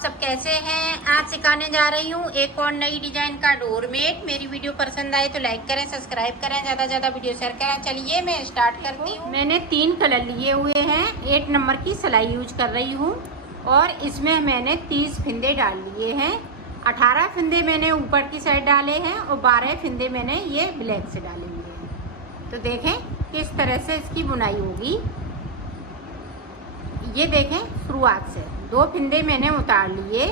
सब कैसे हैं। आज सिखाने जा रही हूँ एक और नई डिजाइन का डोरमेट। मेरी वीडियो पसंद आए तो लाइक करें, सब्सक्राइब करें, ज़्यादा ज़्यादा वीडियो शेयर करें। चलिए मैं स्टार्ट करती हूँ। मैंने 3 कलर लिए हुए हैं, 8 नंबर की सिलाई यूज कर रही हूँ और इसमें मैंने 30 फिंदे डाल लिए हैं। 18 फिंदे मैंने ऊपर की साइड डाले हैं और 12 फिंदे मैंने ये ब्लैक से डाले हुए हैं। तो देखें किस तरह से इसकी बुनाई होगी। ये देखें शुरुआत से 2 फिंदे मैंने उतार लिए।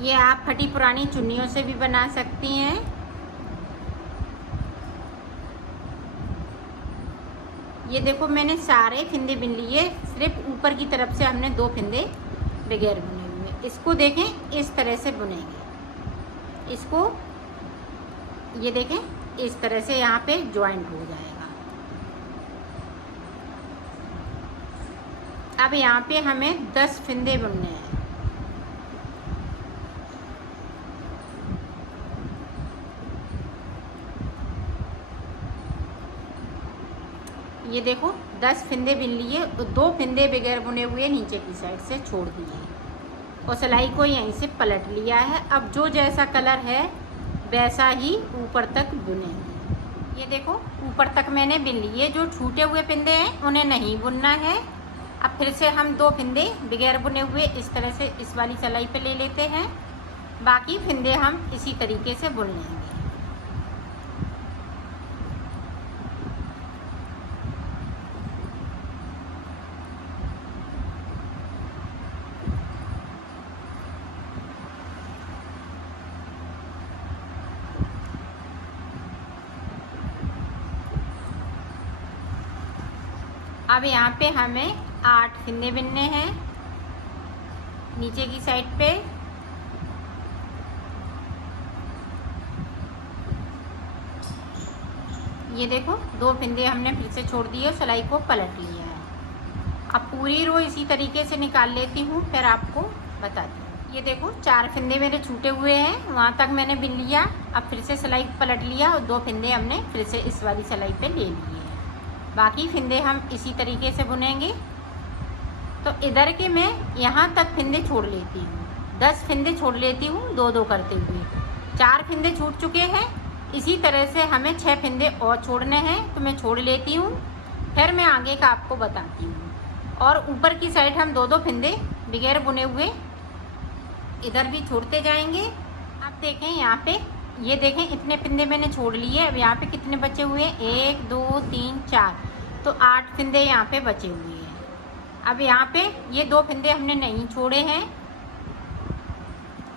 ये आप फटी पुरानी चुन्नियों से भी बना सकती हैं। ये देखो मैंने सारे फिंदे बिन लिए, सिर्फ ऊपर की तरफ से हमने 2 फिंदे बगैर बुने हुए। इसको देखें इस तरह से बुनेंगे। इसको ये देखें इस तरह से यहाँ पे ज्वाइंट हो जाएगा। अब यहाँ पे हमें 10 फिंदे बुनने हैं। ये देखो 10 फिंदे बिन लिए, 2 फिंदे बगैर बुने हुए नीचे की साइड से छोड़ दिए और सिलाई को यहीं से पलट लिया है। अब जो जैसा कलर है वैसा ही ऊपर तक बुनेंगे। ये देखो ऊपर तक मैंने बिन लिए। जो छूटे हुए फिंदे हैं उन्हें नहीं बुनना है। अब फिर से हम 2 फिंदे बगैर बुने हुए इस तरह से इस वाली सिलाई पे ले लेते हैं। बाकी फिंदे हम इसी तरीके से बुन लेंगे। अब यहाँ पे हमें 8 फिंदे बिनने हैं नीचे की साइड पे। ये देखो 2 फिंदे हमने फिर से छोड़ दिए और सिलाई को पलट लिया है। अब पूरी रो इसी तरीके से निकाल लेती हूँ, फिर आपको बताती हूँ। ये देखो 4 फिंदे मेरे छूटे हुए हैं, वहाँ तक मैंने बिन लिया। अब फिर से सिलाई पलट लिया और 2 फिंदे हमने फिर से इस वाली सिलाई पे ले लिए। बाकी फिंदे हम इसी तरीके से बुनेंगे। तो इधर के मैं यहाँ तक फिंदे छोड़ लेती हूँ, 10 फिंदे छोड़ लेती हूँ 2-2 करते हुए। 4 फिंदे छूट चुके हैं। इसी तरह से हमें 6 फिंदे और छोड़ने हैं, तो मैं छोड़ लेती हूँ। फिर मैं आगे का आपको बताती हूँ। और ऊपर की साइड हम 2-2 फिंदे बगैर बुने हुए इधर भी छोड़ते जाएंगे। आप देखें यहाँ पे, ये देखें इतने फिंदे मैंने छोड़ लिए। अब यहाँ पे कितने बचे हुए हैं, 1 2 3 4, तो 8 फिंदे यहाँ पे बचे हुए हैं। अब यहाँ पे ये 2 फिंदे हमने नहीं छोड़े हैं,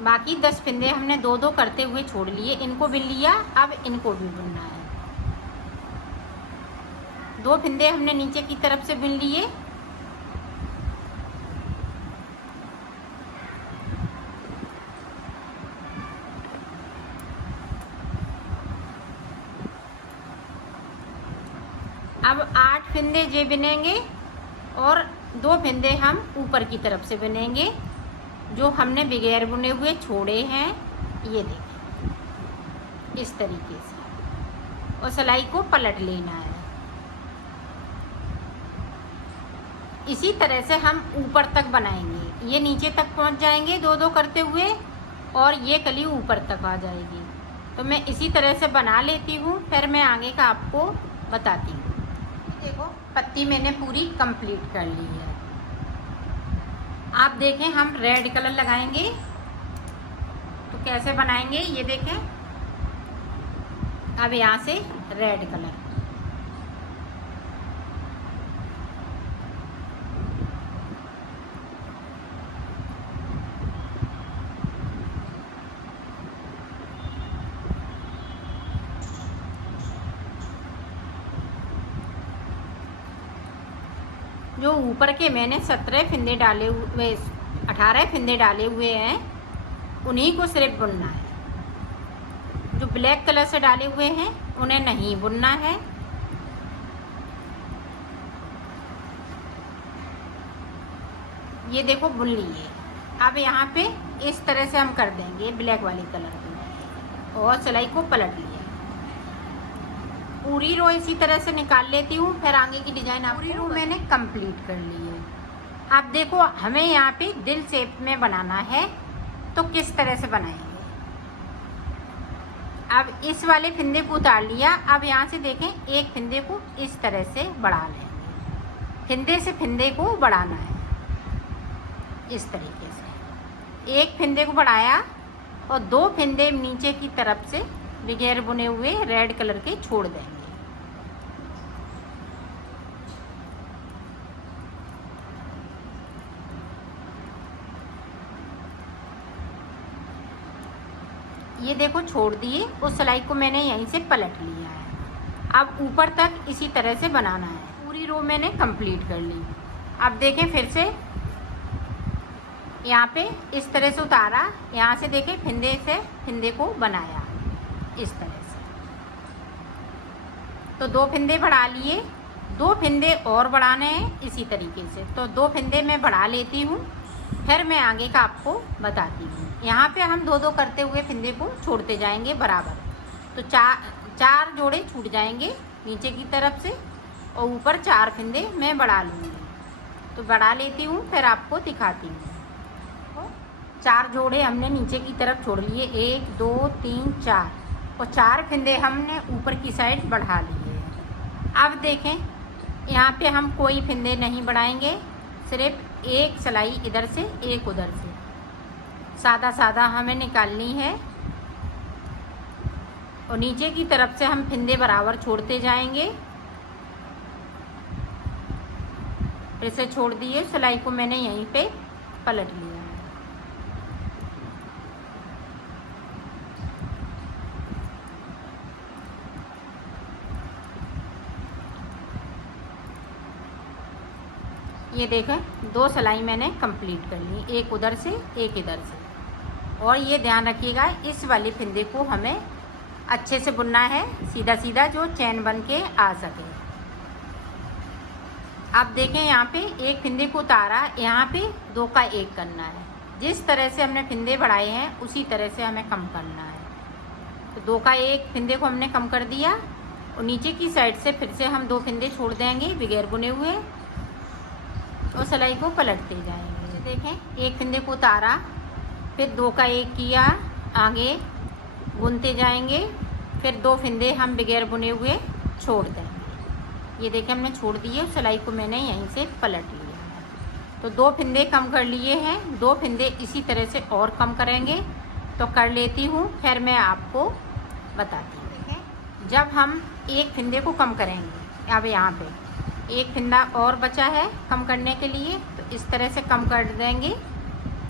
बाकी 10 फिंदे हमने 2-2 करते हुए छोड़ लिए। इनको बिन लिया, अब इनको भी बुनना है। 2 फिंदे हमने नीचे की तरफ से बिन लिए। अब 8 फिंदे ये बिनेंगे और 2 फिंदे हम ऊपर की तरफ से बिनेंगे जो हमने बगैर बुने हुए छोड़े हैं। ये देखें इस तरीके से, और सिलाई को पलट लेना है। इसी तरह से हम ऊपर तक बनाएंगे। ये नीचे तक पहुंच जाएंगे 2-2 करते हुए और ये कली ऊपर तक आ जाएगी। तो मैं इसी तरह से बना लेती हूँ, फिर मैं आगे का आपको बताती हूँ। देखो पत्ती मैंने पूरी कंप्लीट कर ली है। आप देखें हम रेड कलर लगाएंगे तो कैसे बनाएंगे, ये देखें। अब यहाँ से रेड कलर, जो ऊपर के मैंने 17 फिंदे डाले हुए, 18 फिंदे डाले हुए हैं, उन्हीं को सिर्फ बुनना है। जो ब्लैक कलर से डाले हुए हैं उन्हें नहीं बुनना है। ये देखो बुन लिए। अब यहाँ पे इस तरह से हम कर देंगे ब्लैक वाले कलर की, और सिलाई को पलट लिए। पूरी रो इसी तरह से निकाल लेती हूँ, फिर आगे की डिजाइन आप। पूरी रो मैंने कंप्लीट कर ली है। अब देखो हमें यहाँ पे दिल शेप में बनाना है, तो किस तरह से बनाएंगे। अब इस वाले फिंदे को उतार लिया। अब यहाँ से देखें, एक फिंदे को इस तरह से बढ़ा लेंगे। फिंदे से फिंदे को बढ़ाना है इस तरीके से। एक फिंदे को बढ़ाया और 2 फिंदे नीचे की तरफ से बगैर बुने हुए रेड कलर के छोड़ देंगे। ये देखो छोड़ दिए, उस सिलाई को मैंने यहीं से पलट लिया है। अब ऊपर तक इसी तरह से बनाना है। पूरी रो मैंने कंप्लीट कर ली। अब देखें फिर से यहाँ पे इस तरह से उतारा, यहाँ से देखें फिंदे से फिंदे को बनाया इस तरह से। तो 2 फिंदे बढ़ा लिए, 2 फिंदे और बढ़ाने हैं इसी तरीके से। तो 2 फिंदे मैं बढ़ा लेती हूँ, फिर मैं आगे का आपको बताती हूँ। यहाँ पे हम 2-2 करते हुए फिंदे को छोड़ते जाएंगे बराबर। तो 4 जोड़े छूट जाएंगे नीचे की तरफ से, और ऊपर 4 फिंदे मैं बढ़ा लूँगी। तो बढ़ा लेती हूँ, फिर आपको दिखाती हूँ। 4 जोड़े हमने नीचे की तरफ छोड़ लिए, 1 2 3 4, और 4 फिंदे हमने ऊपर की साइड बढ़ा लिए। अब देखें यहाँ पे हम कोई फिंदे नहीं बढ़ाएंगे, सिर्फ एक सिलाई इधर से एक उधर से सादा सादा हमें निकालनी है, और नीचे की तरफ से हम फिंदे बराबर छोड़ते जाएंगे। फिर से छोड़ दिए, सिलाई को मैंने यहीं पे पलट लिया। ये देखें 2 सिलाई मैंने कंप्लीट कर ली, एक उधर से एक इधर से। और ये ध्यान रखिएगा, इस वाले फिंदे को हमें अच्छे से बुनना है, सीधा सीधा, जो चैन बन के आ सके। आप देखें यहाँ पे एक फिंदे को उतारा, यहाँ पे 2 का 1 करना है। जिस तरह से हमने फिंदे बढ़ाए हैं उसी तरह से हमें कम करना है। तो 2 का 1 फिंदे को हमने कम कर दिया, और नीचे की साइड से फिर से हम 2 फिंदे छोड़ देंगे बगैर बुने हुए, और सिलाई को पलटते जाएंगे। देखें एक फिंदे को उतारा, फिर 2 का 1 किया, आगे बुनते जाएंगे, फिर 2 फिंदे हम बगैर बुने हुए छोड़ देंगे। ये देखें हमने छोड़ दिए, उस सिलाई को मैंने यहीं से पलट लिया। तो 2 फिंदे कम कर लिए हैं, 2 फिंदे इसी तरह से और कम करेंगे। तो कर लेती हूँ, फिर मैं आपको बताती हूँ। देखें जब हम एक फिंदे को कम करेंगे, अब यहाँ पे एक फिंदा और बचा है कम करने के लिए, तो इस तरह से कम कर देंगे,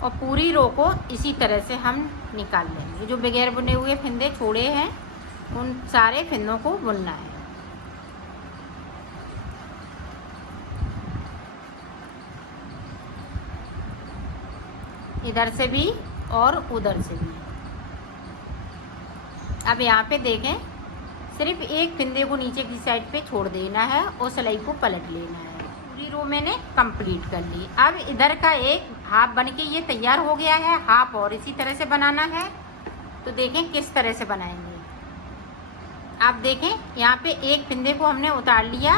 और पूरी रो को इसी तरह से हम निकाल लेंगे। जो बगैर बुने हुए फिंदे छोड़े हैं उन सारे फिंदों को बुनना है। इधर से भी और उधर से भी। अब यहाँ पे देखें, सिर्फ एक फिंदे को नीचे की साइड पे छोड़ देना है और सिलाई को पलट लेना है। पूरी रो मैंने कंप्लीट कर ली। अब इधर का एक हाफ बन के ये तैयार हो गया है, हाफ और इसी तरह से बनाना है। तो देखें किस तरह से बनाएंगे। आप देखें यहाँ पे एक फिंदे को हमने उतार लिया,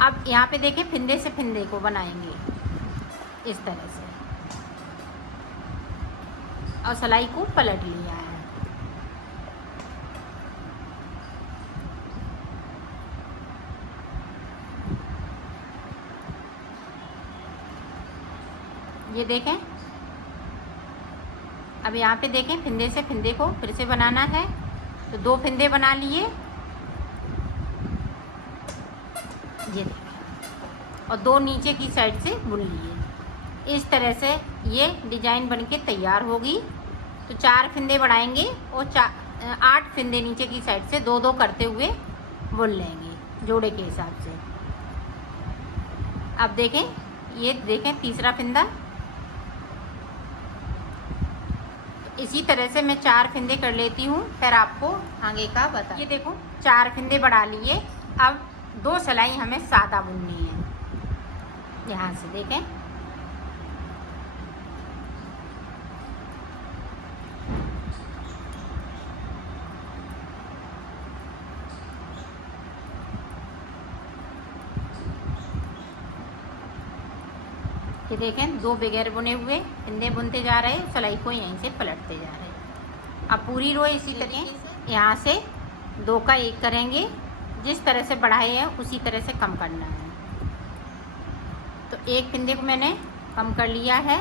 अब यहाँ पे देखें फिंदे से फिंदे को बनाएंगे इस तरह से, और सिलाई को पलट लिया है। ये देखें, अब यहाँ पे देखें फिंदे से फिंदे को फिर से बनाना है। तो 2 फिंदे बना लिए, ये देखें, और 2 नीचे की साइड से बुन लिए। इस तरह से ये डिजाइन बनके तैयार होगी। तो 4 फिंदे बढ़ाएंगे और 8 फिंदे नीचे की साइड से 2-2 करते हुए बुन लेंगे जोड़े के हिसाब से। अब देखें, ये देखें तीसरा फिंदा। इसी तरह से मैं 4 फिंदे कर लेती हूँ, फिर आपको आगे का बता। ये देखो 4 फिंदे बढ़ा लिए। अब 2 सिलाई हमें सादा बुननी है। यहाँ से देखें ये देखें 2 बगैर बुने हुए फिंदे बुनते जा रहे हैं, सिलाई को यहीं से पलटते जा रहे हैं। अब पूरी रो इसी तरीके से यहाँ से 2 का 1 करेंगे, जिस तरह से बढ़ाए हैं उसी तरह से कम करना है। तो 1 फिंदे को मैंने कम कर लिया है।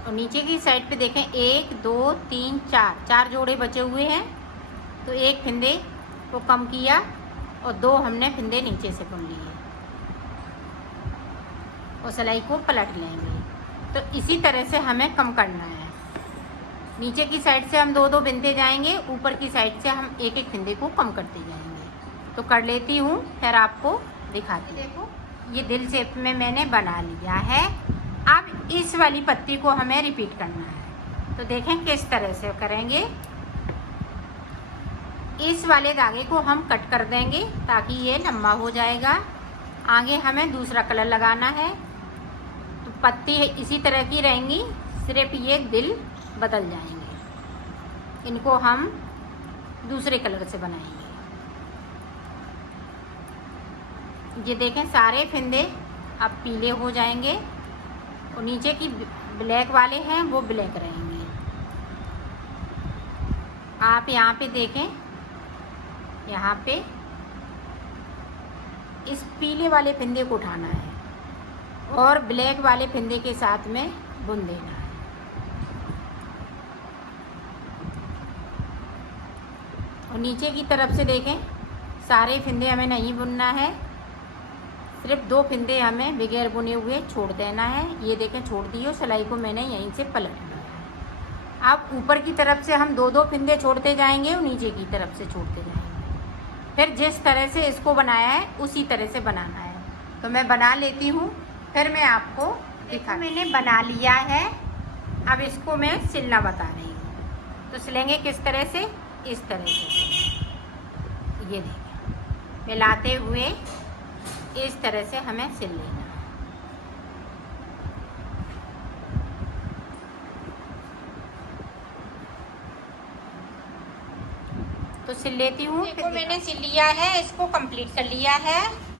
और नीचे की साइड पे देखें 1 2 3 4 जोड़े बचे हुए हैं। तो 1 फिंदे को कम किया और 2 हमने फिंदे नीचे से बुन लिए और सिलाई को पलट लेंगे। तो इसी तरह से हमें कम करना है। नीचे की साइड से हम 2 बिनते जाएंगे, ऊपर की साइड से हम 1 फिंदे को कम करते जाएंगे। तो कर लेती हूँ, फिर आपको दिखाती हूँ। देखो ये दिल शेप में मैंने बना लिया है। अब इस वाली पत्ती को हमें रिपीट करना है। तो देखें किस तरह से करेंगे। इस वाले धागे को हम कट कर देंगे ताकि ये लंबा हो जाएगा। आगे हमें दूसरा कलर लगाना है। तो पत्ती इसी तरह की रहेंगी, सिर्फ ये दिल बदल जाएंगे। इनको हम दूसरे कलर से बनाएंगे। ये देखें सारे फिंदे अब पीले हो जाएंगे और नीचे की ब्लैक वाले हैं वो ब्लैक रहेंगे। आप यहाँ पे देखें, यहाँ पे इस पीले वाले फिंदे को उठाना है और ब्लैक वाले फिंदे के साथ में बुन देना है। और नीचे की तरफ से देखें सारे फिंदे हमें नहीं बुनना है, सिर्फ 2 फिंदे हमें बगैर बुने हुए छोड़ देना है। ये देखें छोड़ दिए, सिलाई को मैंने यहीं से पलट लिया है। अब ऊपर की तरफ से हम 2 फिंदे छोड़ते जाएंगे और नीचे की तरफ से छोड़ते जाएंगे। फिर जिस तरह से इसको बनाया है उसी तरह से बनाना है। तो मैं बना लेती हूँ, फिर मैं आपको दिखा। मैंने बना लिया है, अब इसको मैं सिलना बता रही हूँ। तो सिलेंगे किस तरह से, इस तरह से। ये देखें मिलाते हुए इस तरह से हमें सिल लेना है। तो सिल लेती हूँ। देखो मैंने सिल लिया है, इसको कंप्लीट कर लिया है।